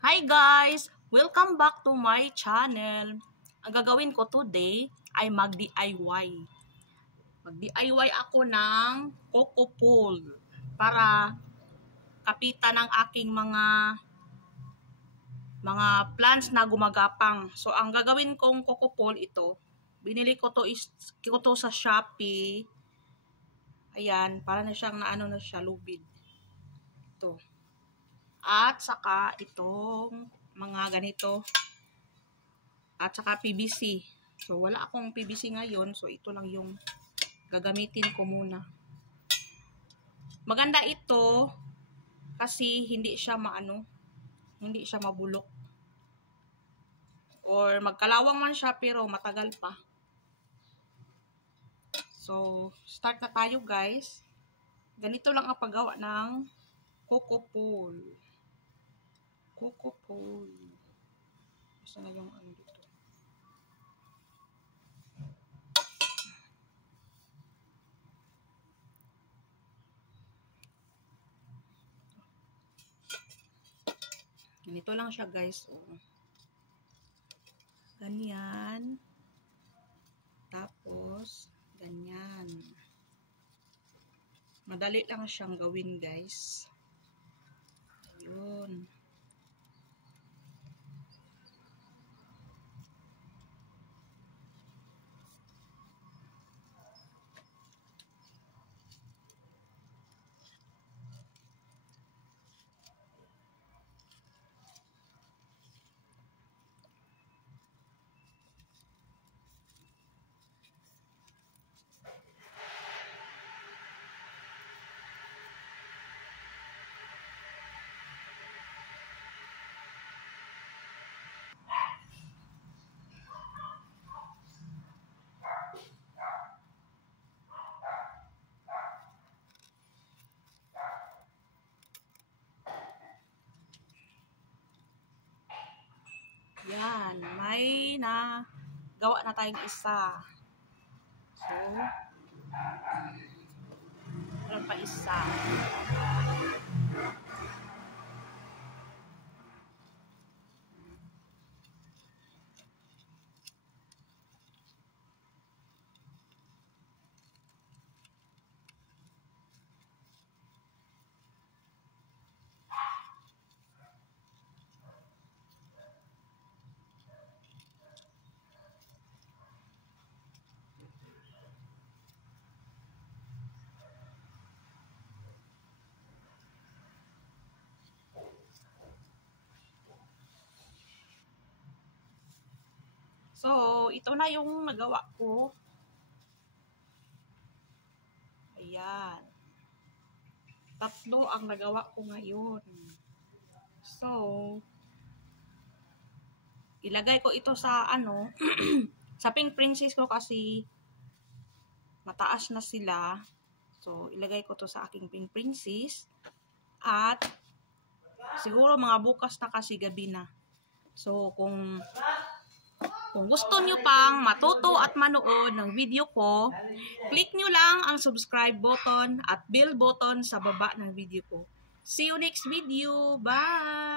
Hi guys! Welcome back to my channel. Ang gagawin ko today ay mag-DIY. Mag-DIY ako ng coco pole para kapitan ng aking mga plants na gumagapang. So ang gagawin kong coco pole ito, binili ko to sa Shopee. Ayan, para na siyang na siya lubid. Ito. At saka itong mga ganito. At saka PVC. So, wala akong PVC ngayon. So, ito lang yung gagamitin ko muna. Maganda ito kasi hindi siya hindi siya mabulok. Or magkalawang man siya pero matagal pa. So, start na tayo guys. Ganito lang ang paggawa ng coco pole. Coco pole. Isa na yung dito. Ganito lang siya guys. Oh. Ganyan. Tapos, ganyan. Madali lang siyang gawin guys. Ayun. Yan, may gawa na tayong isa. So, meron pa isa. So, ito na yung nagawa ko. Ayan. Tatlo ang nagawa ko ngayon. So, ilagay ko ito sa sa Pink Princess ko kasi mataas na sila. So, ilagay ko to sa aking Pink Princess. At siguro mga bukas na kasi gabi na. So, kung gusto nyo pang matuto at manood ng video ko, click nyo lang ang subscribe button at bell button sa baba ng video ko. See you next video. Bye!